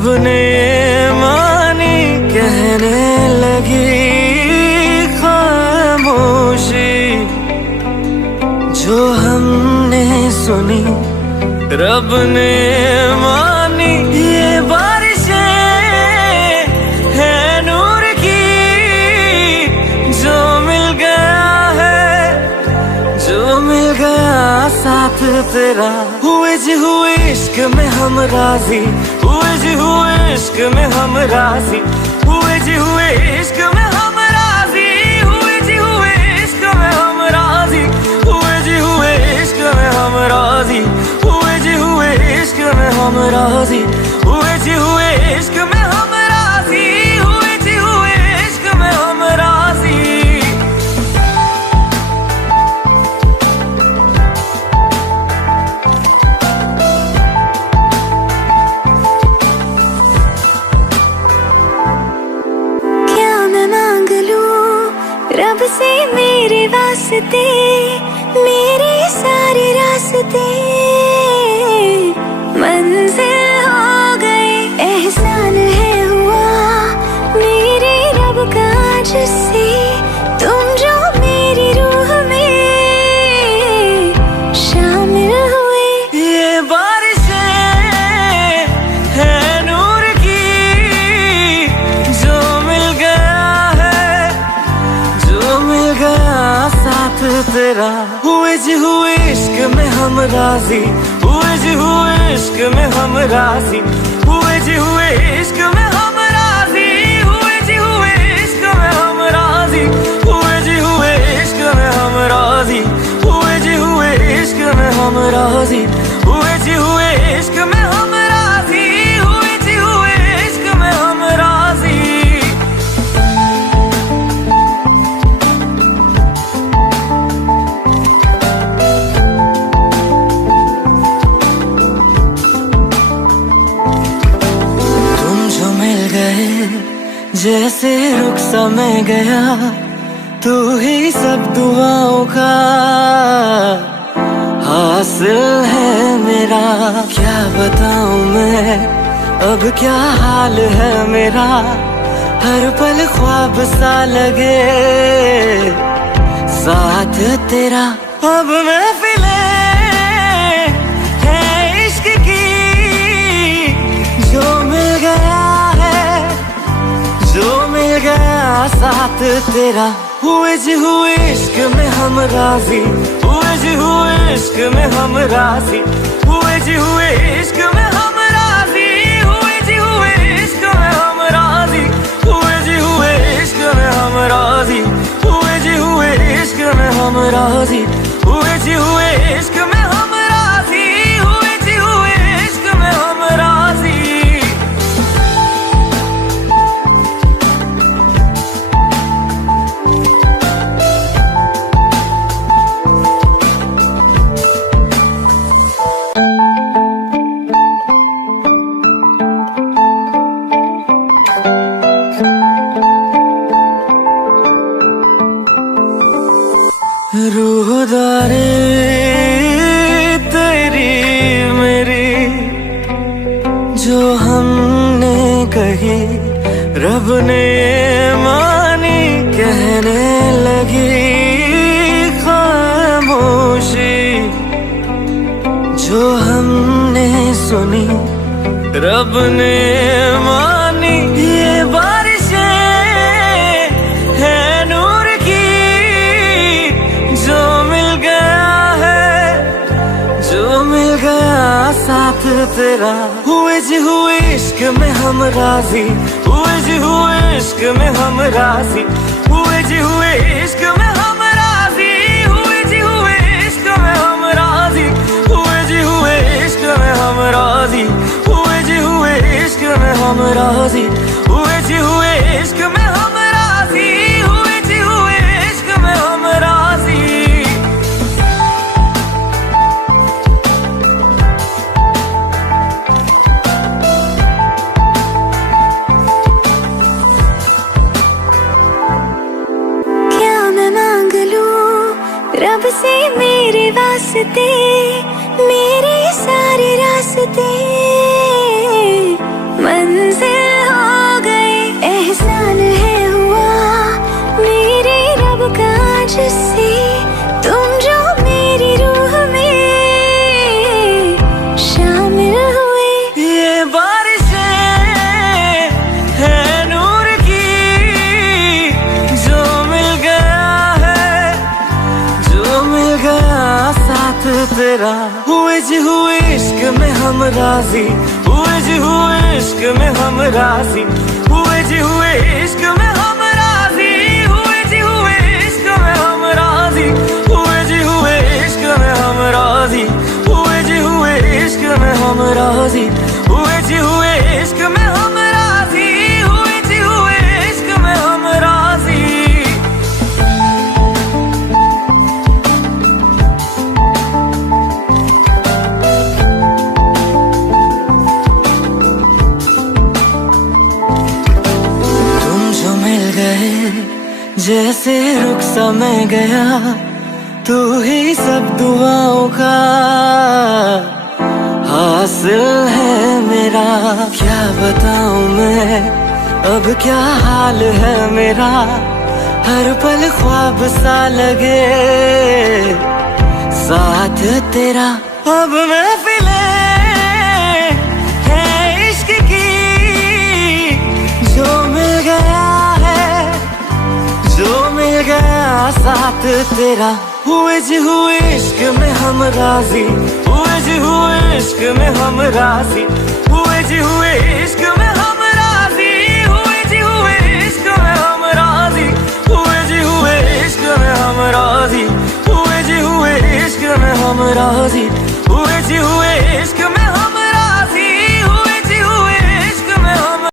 रब ने मानी कहने लगी खामोशी, जो हमने सुनी रब ने मानी। ये बारिशें है नूर की, जो मिल गया है, जो मिल गया साथ तेरा। हुए जी हुए इश्क में हम राजी, हुए जी हुए इश्क में हम राजी, हुए जी हुए इश्क में हम राजी, हुए जी हुए इश्क में हम राजी, हुए जी हुए इश्क में हम राजी, हुए जी हुए इश्क में हम राजी, हुए जी हुए इश्क में हम राजी, हुए जी हुए इश्क में हम राजी। रब से मेरे वास्ते, मेरे सारे रास्ते मंजिल हो गए। एहसान है हुआ मेरे रब का जिससे, तुम जो मेरी रूह में शामिल हुए। ये बारिशें है नूर की, जो मिल गया है, जो मिल गया साथ तेरा। हुए जी हुए इश्क में हम राजी, हुए जी हुए इश्क में हम राजी, हुए जी हुए इश्क में हम राजी, हुए जी हुए इश्क में हम राजी, हुए जी हुए इश्क में हम राजी, हुए जी हुए इश्क में हम राजी, हुए जी हुए इश्क में हम राजी, हुए जी हुए इश्क में हम राजी। जैसे रुख सा मैं गया, तू ही सब दुआओं का हासिल है मेरा। क्या बताऊं मैं अब क्या हाल है मेरा, हर पल ख्वाब सा लगे साथ तेरा। अब महफिलें है इश्क की, जो मिल गया है, जो मिल गया साथ तेरा। हुए जी हुए इश्क में हम राजी, हुए जी हुए इश्क में हम राजी, हुए जी हुए इश्क में हम राजी, हुए जी हुए इश्क में हम राजी, हुए जी हुए इश्क में हम राजी, हुए जी हुए इश्क में हम राजी, हुए जी हुए इश्क में हम राजी, हुए जी हुए इश्क में हम राजी। रूहदारी तेरी मेरी, जो हमने कही रब ने मानी कहने लगी खामोशी, जो हमने सुनी रब ने मानी। ये बारिशें है नूर की, जो मिल गया है, जो मिल गया साथ तेरा। हुए जी हुए इश्क में हम राजी, हुए जी हुए इश्क में हम राजी, हुए जी हुए इश्क में हम राजी, हुए जी हुए इश्क में हम राजी, हुए जी हुए इश्क में हम राजी, हुए जी हुए इश्क में हम राजी, हुए जी हुए इश्क में हम राजी, हुए जी हुए इश्क में हम राजी। रब से मेरे वास्ते, मेरे सारे रास्ते मंजिल हो गई, एहसान है हुआ मेरे रब का जिससे तुम जो मेरी रूह में शामिल हुए। ये बारिशें है नूर की, जो मिल गया है, जो मिल गया साथ तेरा। हुए जी हुए इश्क में हम राजी, हुए जी हुए इश्क में हम राजी, हुए जी हुए इश्क में हम राजी, हुए जी हुए इश्क में हम राजी, हुए जी हुए इश्क में हम राजी, हुए जी हुए इश्क में हम राजी, हुए जी हुए इश्क में हम राजी, हुए जी हुए इश्क में हम राजी। तुम जो मिल गए जैसे रुख सा मैं गया, तू ही सब दुआओं का हासिल है मेरा। क्या बताऊं मैं अब क्या हाल है मेरा, हर पल ख्वाब सा लगे साथ तेरा। अब महफिलें है इश्क की, जो मिल गया है, जो मिल गया साथ तेरा। हुए जी हुए इश्क में हम राजी, हुए जी हुए इश्क में हम राजी, हुए जी हुए इश्क में हम राजी, हुए जी हुए इश्क में हम राजी, हुए जी हुए इश्क में हम राजी, हुए जी हुए इश्क में हम राजी, हुए जी हुए